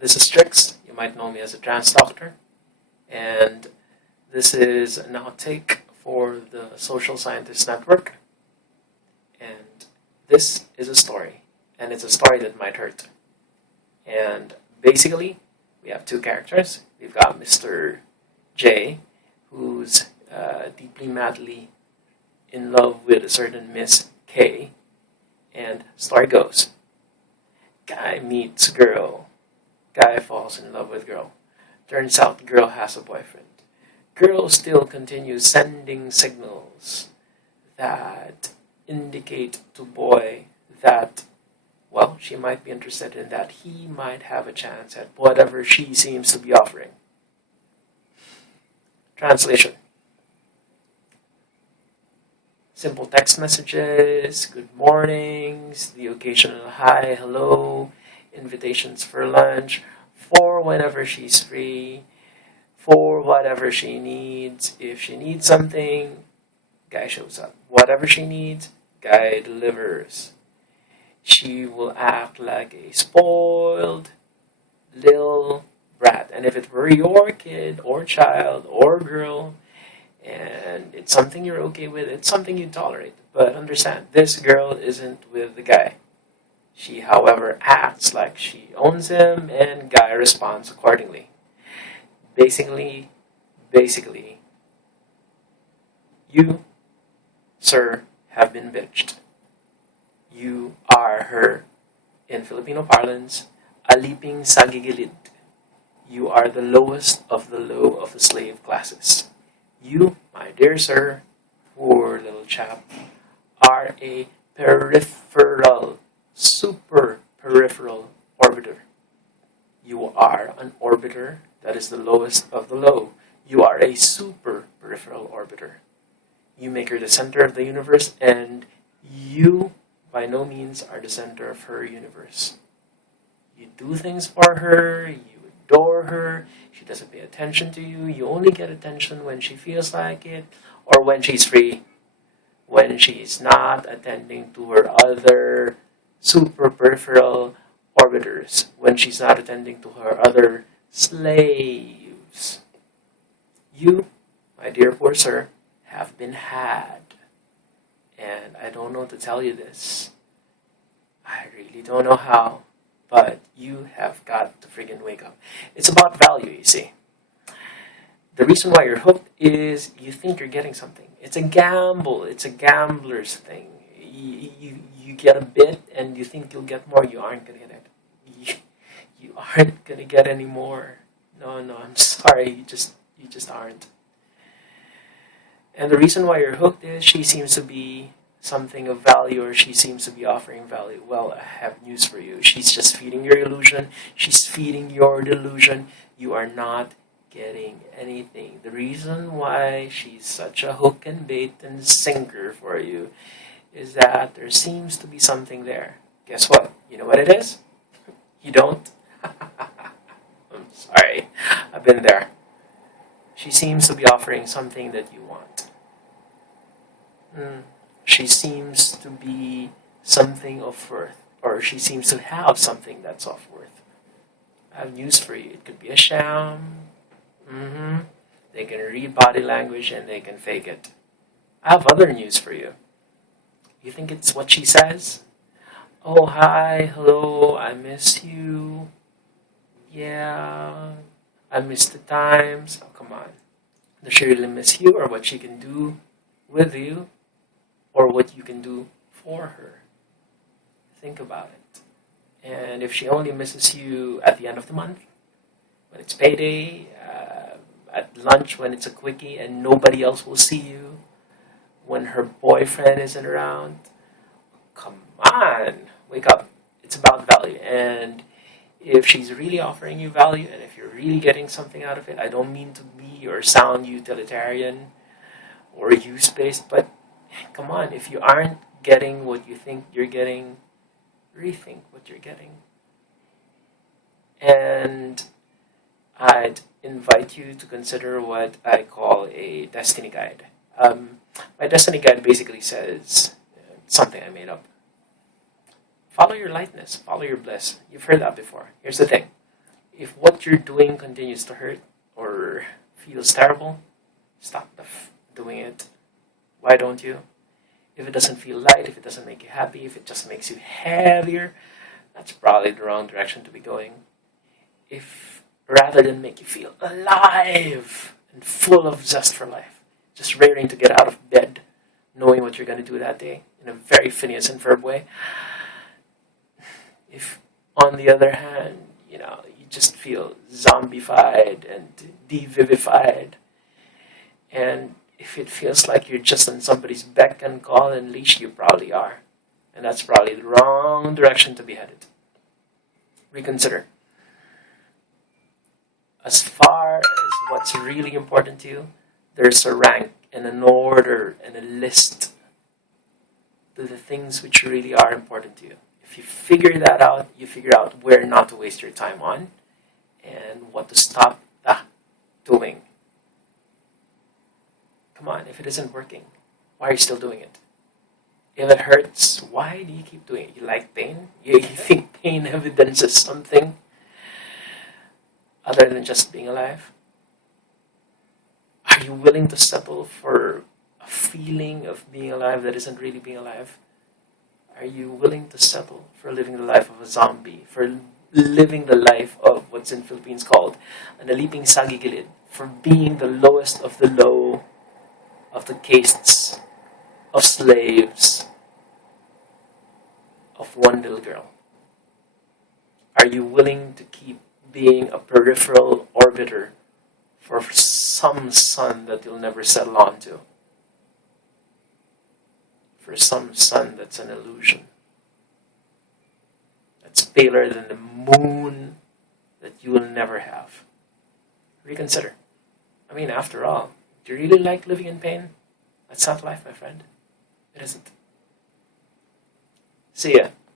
This is Strix. You might know me as a trans doctor. And this is an outtake for the Social Scientist Network. And this is a story. And it's a story that might hurt. And basically, we have two characters. We've got Mr. J, who's deeply, madly in love with a certain Miss K. And story goes, guy meets girl. Guy falls in love with girl. Turns out girl has a boyfriend. Girl still continues sending signals that indicate to boy that, well, she might be interested in that. He might have a chance at whatever she seems to be offering. Translation. Simple text messages, good mornings, the occasional hi, hello, invitations for lunch, for whenever she's free, for whatever she needs. If she needs something, guy shows up. Whatever she needs, guy delivers. She will act like a spoiled little brat. And if it were your kid or child or girl, and it's something you're okay with, it's something you tolerate. But understand, this girl isn't with the guy. She, however, acts like she owns him, and guy responds accordingly. Basically, you, sir, have been bitched. You are her, in Filipino parlance, aliping sa gigilid. You are the lowest of the low of the slave classes. You, my dear sir, poor little chap, are a peripheral, super peripheral orbiter. You are an orbiter that is the lowest of the low. You are a super peripheral orbiter. You make her the center of the universe, and you, by no means, are the center of her universe. You do things for her, you adore her, she doesn't pay attention to you, you only get attention when she feels like it, or when she's free, when she's not attending to her other super peripheral orbiters, when she's not attending to her other slaves. You, my dear poor sir, have been had. And I don't know to tell you this. I really don't know how. But you have got to friggin' wake up. It's about value, you see. The reason why you're hooked is you think you're getting something. It's a gamble. It's a gambler's thing. You get a bit and you think you'll get more. You aren't going to get it. You aren't going to get any more. No, I'm sorry. You just aren't. And the reason why you're hooked is she seems to be something of value, or she seems to be offering value. Well, I have news for you. She's just feeding your illusion. She's feeding your delusion. You are not getting anything. The reason why she's such a hook and bait and sinker for you is that there seems to be something there. Guess what? You know what it is? You don't? I'm sorry. I've been there. She seems to be offering something that you want. She seems to be something of worth, or she seems to have something that's of worth. I have news for you. It could be a sham. They can read body language and they can fake it. I have other news for you. You think it's what she says? Oh, hi, hello, I miss you. Yeah, I miss the times. Oh, come on. Does she really miss you, or what she can do with you, or what you can do for her? Think about it. And if she only misses you at the end of the month, when it's payday, at lunch when it's a quickie and nobody else will see you, when her boyfriend isn't around, come on, wake up. It's about value. And if she's really offering you value, and if you're really getting something out of it, I don't mean to be or sound utilitarian or use-based, but come on, if you aren't getting what you think you're getting, rethink what you're getting. And I'd invite you to consider what I call a destiny guide. My destiny guide basically says something I made up. Follow your lightness, follow your bliss. You've heard that before. Here's the thing. if what you're doing continues to hurt or feels terrible, stop doing it. Why don't you? If it doesn't feel light, if it doesn't make you happy, if it just makes you heavier, that's probably the wrong direction to be going. If rather than make you feel alive and full of zest for life, just raring to get out of bed, knowing what you're going to do that day in a very Phineas and Ferb way. If, on the other hand, you just feel zombified and devivified, and if it feels like you're just on somebody's beck and call and leash, you probably are. And that's probably the wrong direction to be headed. Reconsider. As far as what's really important to you, there's a rank and an order and a list to the things which really are important to you. If you figure that out, you figure out where not to waste your time on and what to stop doing. Come on, if it isn't working, why are you still doing it? If it hurts, why do you keep doing it? You like pain? You think pain evidences something other than just being alive? Are you willing to settle for a feeling of being alive that isn't really being alive? Are you willing to settle for living the life of a zombie, for living the life of what's in Philippines called an aliping sagigilid, for being the lowest of the low of the castes of slaves of one little girl? Are you willing to keep being a peripheral orbiter for some sun that you'll never settle onto? For some sun that's an illusion, that's paler than the moon that you will never have? Reconsider. I mean, after all, do you really like living in pain? That's not life, my friend. It isn't. See ya.